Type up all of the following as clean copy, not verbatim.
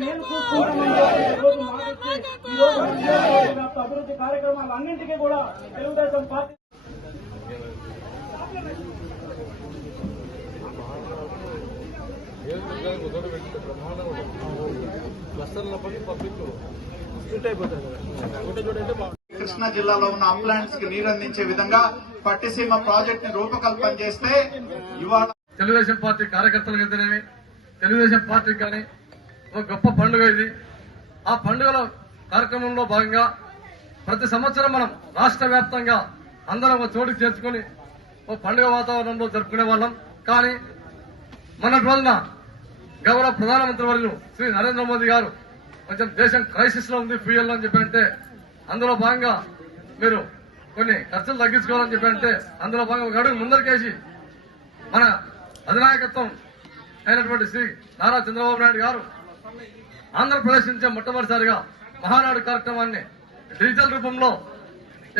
నేను చూసుకుంటానంటే అభివృద్ధి కార్యక్రమాలన్నింటికీ కూడా తెలుగుదేశం పార్టీ కృష్ణా జిల్లాలో ఉన్న అప్లాంట్స్ కి నీరు అందించే విధంగా పట్టిసీమ ప్రాజెక్ట్ ని రూపకల్పన చేస్తే ఇవాళ తెలుగుదేశం పార్టీ కార్యకర్తలకు అయితేనేమి తెలుగుదేశం పార్టీకి కానీ ఒక గొప్ప పండుగ ఇది. ఆ పండుగల కార్యక్రమంలో భాగంగా ప్రతి సంవత్సరం మనం రాష్ట్ర వ్యాప్తంగా అందరం ఒక చోటుకు చేర్చుకుని ఒక పండుగ వాతావరణంలో జరుపుకునే వాళ్ళం. కానీ మొన్నటి రోజున గౌరవ ప్రధానమంత్రి వర్యులు శ్రీ నరేంద్ర మోదీ గారు కొంచెం దేశం క్రైసిస్ లో ఉంది ఫ్యూయల్ అని చెప్పంటే అందులో భాగంగా మీరు కొన్ని ఖర్చులు తగ్గించుకోవాలని చెప్పంటే అందులో భాగంగా ఒక అడుగు ముందరికేసి మన అధినాయకత్వం అయినటువంటి శ్రీ నారా చంద్రబాబు నాయుడు గారు ఆంధ్రప్రదేశ్ నుంచే మొట్టమొదటిసారిగా మహానాడు కార్యక్రమాన్ని డిజిటల్ రూపంలో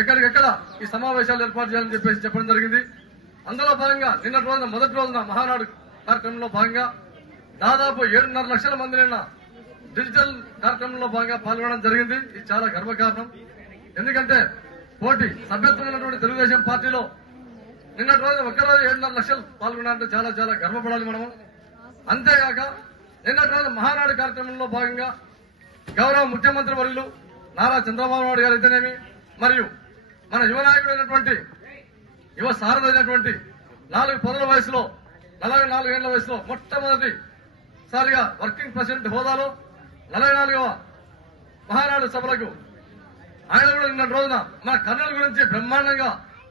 ఎక్కడికెక్కడ ఈ సమావేశాలు ఏర్పాటు చేయాలని చెప్పేసి చెప్పడం జరిగింది. అందులో భాగంగా నిన్నటి రోజున మొదటి రోజున మహానాడు కార్యక్రమంలో భాగంగా దాదాపు 7.5 లక్షల మంది నిన్న డిజిటల్ కార్యక్రమంలో భాగంగా పాల్గొనడం జరిగింది. ఇది చాలా గర్వకారణం. ఎందుకంటే పోటీ సభ్యత్వం ఉన్నటువంటి తెలుగుదేశం పార్టీలో నిన్నటి రోజు ఒక్కరోజు 7.5 లక్షలు పాల్గొనాలంటే చాలా చాలా గర్వపడాలి మనము. అంతేగాక నిన్నటి రోజు మహానాడు కార్యక్రమంలో భాగంగా గౌరవ ముఖ్యమంత్రి వర్యులు నారా చంద్రబాబు నాయుడు గారు అయితేనేమి మరియు మన యువ నాయకుడైనటువంటి యువ సారథైనటువంటి 4 పదుల వయసులో 44 ఏళ్ల వయసులో మొట్టమొదటిసారిగా వర్కింగ్ ప్రెసిడెంట్ హోదాలో 44వ మహానాడు సభలకు ఆయన కూడా నిన్న రోజున మన కర్నూలు గురించి బ్రహ్మాండంగా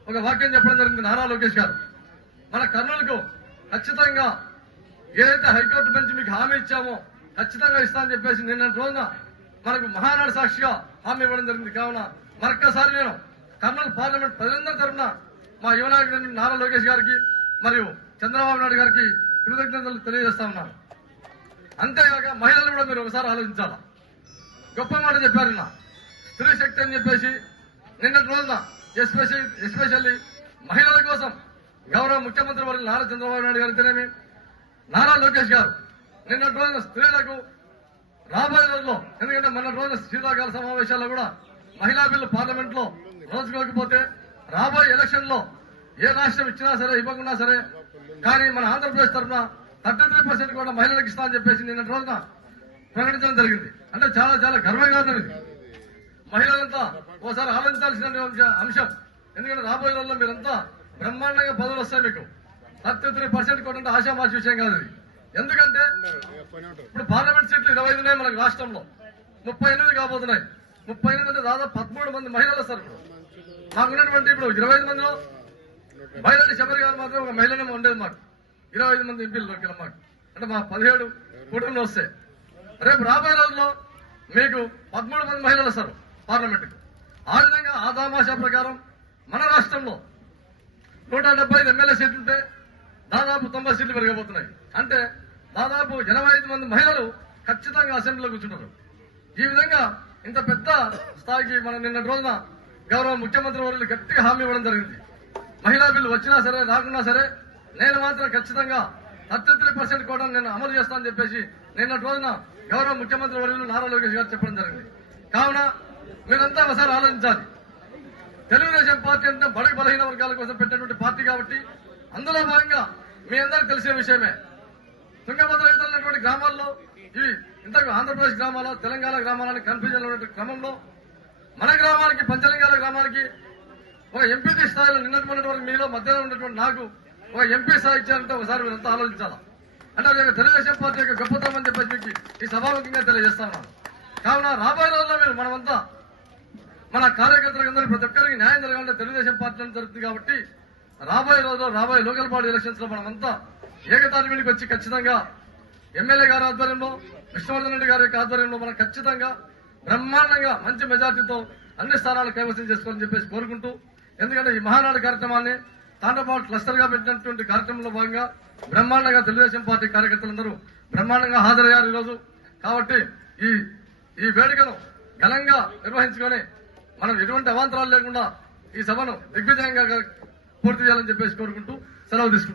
ఒక వాక్యం చెప్పడం జరిగింది నారా లోకేష్ గారు. మన కర్నూలుకు ఖచ్చితంగా ఏదైతే హైకోర్టు బెంచ్ మీకు హామీ ఇచ్చామో ఖచ్చితంగా ఇస్తామని చెప్పేసి నిన్న రోజున మనకు మహానాడు సాక్షిగా హామీ ఇవ్వడం జరిగింది. కావున మరొక్కసారి నేను కర్నూలు పార్లమెంట్ ప్రజలందరి తరఫున మా యువ నాయకుడు నారా లోకేష్ గారికి మరియు చంద్రబాబు నాయుడు గారికి కృతజ్ఞతలు తెలియజేస్తా ఉన్నాను. అంతేగాక మహిళలు కూడా మీరు ఒకసారి ఆలోచించాలా. గొప్ప మాట చెప్పారు నిన్న స్త్రీ శక్తి అని చెప్పేసి నిన్నటి రోజున ఎస్పెషల్లీ మహిళల కోసం గౌరవ ముఖ్యమంత్రి వర్యులు నారా చంద్రబాబు నాయుడు గారు అయితేనేమి నారా లోకేష్ గారు నిన్నటి రోజున స్త్రీలకు రాబోయే రోజుల్లో ఎందుకంటే మొన్నటి రోజున శీతాకాల సమావేశాల్లో కూడా మహిళా బిల్లు పార్లమెంట్ లో రోజుకోకపోతే రాబోయే ఎలక్షన్ లో ఏ రాష్ట్రం ఇచ్చినా సరే ఇవ్వకున్నా సరే కానీ మన ఆంధ్రప్రదేశ్ తరఫున 33% కూడా మహిళలకు ఇస్తా అని చెప్పేసి నిన్నటి రోజున ప్రకటించడం జరిగింది. అంటే చాలా చాలా గర్వకారణం ఇది. మహిళలంతా ఓసారి ఆలోచించాల్సిన అంశం. ఎందుకంటే రాబోయే రోజుల్లో మీరంతా బ్రహ్మాండంగా పదవులు వస్తాయి. మీకు 33% కూడా అంటే ఆశామాషి విషయం కాదు ఇది. ఎందుకంటే ఇప్పుడు పార్లమెంట్ సీట్లు 25 ఉన్నాయి మనకు రాష్ట్రంలో, 38 కాబోతున్నాయి. 38 అంటే దాదాపు 13 మంది మహిళలు వస్తారు. ఇప్పుడు మాకున్నటువంటి ఇప్పుడు 25 మందిలో బయలుదేరి శబరి గారు మాత్రం ఒక మహిళనే ఉండేది. మాకు 25 మంది ఎంపీలు దొరికిన మాకు అంటే మా 17 కూటమిలో వస్తాయి. రేపు రాబోయే రోజుల్లో మీకు 13 మంది మహిళలు వస్తారు పార్లమెంట్ కు. ఆ విధంగా ఆ దామాషా ప్రకారం మన రాష్ట్రంలో 175 ఎమ్మెల్యే సీట్లుంటే దాదాపు 90 సీట్లు పెరగబోతున్నాయి. అంటే దాదాపు 85 మంది మహిళలు ఖచ్చితంగా అసెంబ్లీలో కూర్చుంటారు. ఈ విధంగా ఇంత పెద్ద స్థాయికి మనం నిన్నటి రోజున గౌరవ ముఖ్యమంత్రి వర్యులు గట్టిగా హామీ ఇవ్వడం జరిగింది. మహిళా బిల్లు వచ్చినా సరే రాకున్నా సరే నేను మాత్రం ఖచ్చితంగా 33% కూడా నేను అమలు చేస్తానని చెప్పేసి నిన్నటి రోజున గౌరవ ముఖ్యమంత్రి వర్యులు నారా లోకేష్ గారు చెప్పడం జరిగింది. కావున మీరంతా ఒకసారి ఆలోచించాలి. తెలుగుదేశం పార్టీ అంటే బడుగు బలహీన వర్గాల కోసం పెట్టినటువంటి పార్టీ కాబట్టి అందులో భాగంగా మీ అందరికీ తెలిసే విషయమే తుంగభద్ర ఇతరులైనటువంటి గ్రామాల్లో ఇవి ఇంతకు ఆంధ్రప్రదేశ్ గ్రామాల తెలంగాణ గ్రామాలని కన్ఫ్యూజన్ ఉన్నటువంటి క్రమంలో మన గ్రామానికి పంచలింగాల గ్రామానికి ఒక ఎంపీటీ స్థాయిలో నిన్నటి మొన్నటి వరకు మీలో మధ్యలో ఉన్నటువంటి నాకు ఒక ఎంపీ స్థాయి ఇచ్చారంటే ఒకసారి మీరంతా ఆలోచించాలా. అంటే అది తెలుగుదేశం పార్టీ యొక్క గొప్పతనం అని చెప్పేసి మీకు ఈ సభాముఖంగా తెలియజేస్తా ఉన్నాను. కావున రాబోయే రోజుల్లో మీరు మనమంతా మన కార్యకర్తలకు అందరూ ప్రతి ఒక్కరికి న్యాయం జరగాలంటే తెలుగుదేశం పార్టీ జరుగుతుంది. కాబట్టి రాబోయే రోజుల్లో రాబోయే లోకల్ బాడీ ఎలక్షన్స్ లో మనమంతా ఏకతాటి మీదకి వచ్చి ఖచ్చితంగా ఎమ్మెల్యే గారి ఆధ్వర్యంలో విష్ణువర్ధన్ రెడ్డి గారి యొక్క ఆధ్వర్యంలో మనం ఖచ్చితంగా బ్రహ్మాండంగా మంచి మెజార్టీతో అన్ని స్థానాలు కైవసం చేసుకోవాలని చెప్పేసి కోరుకుంటూ, ఎందుకంటే ఈ మహానాడు కార్యక్రమాన్ని తాండపాటు క్లస్టర్ గా పెట్టినటువంటి కార్యక్రమంలో భాగంగా బ్రహ్మాండంగా తెలుగుదేశం పార్టీ కార్యకర్తలందరూ బ్రహ్మాండంగా హాజరయ్యారు ఈరోజు. కాబట్టి ఈ వేడుకను ఘనంగా నిర్వహించుకొని మనం ఎటువంటి అవాంతరాలు లేకుండా ఈ సభను దిగ్విజయంగా పూర్తి చేయాలని చెప్పేసి కోరుకుంటూ సెలవు తీసుకుంటాం.